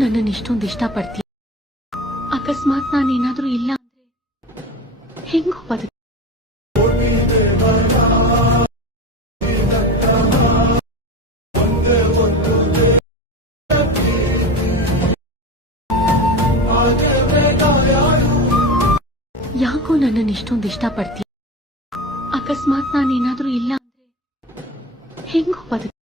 ನನ್ನನ್ನು ಇಷ್ಟೊಂದು ಇಷ್ಟಪಡ್ತೀಯ. ಅಕಸ್ಮಾತ್ ನಾನೇನಾದ್ರೂ ಇಲ್ಲ ಅಂದ್ರೆ ಹೆಂಗೋ ಬದುಕು. ಯಾಕೋ ನನ್ನನ್ನು ಇಷ್ಟೊಂದು ಇಷ್ಟಪಡ್ತೀಯ. ಅಕಸ್ಮಾತ್ ನಾನೇನಾದ್ರೂ ಇಲ್ಲ ಅಂದ್ರೆ ಹೆಂಗೋ ಬದುಕು.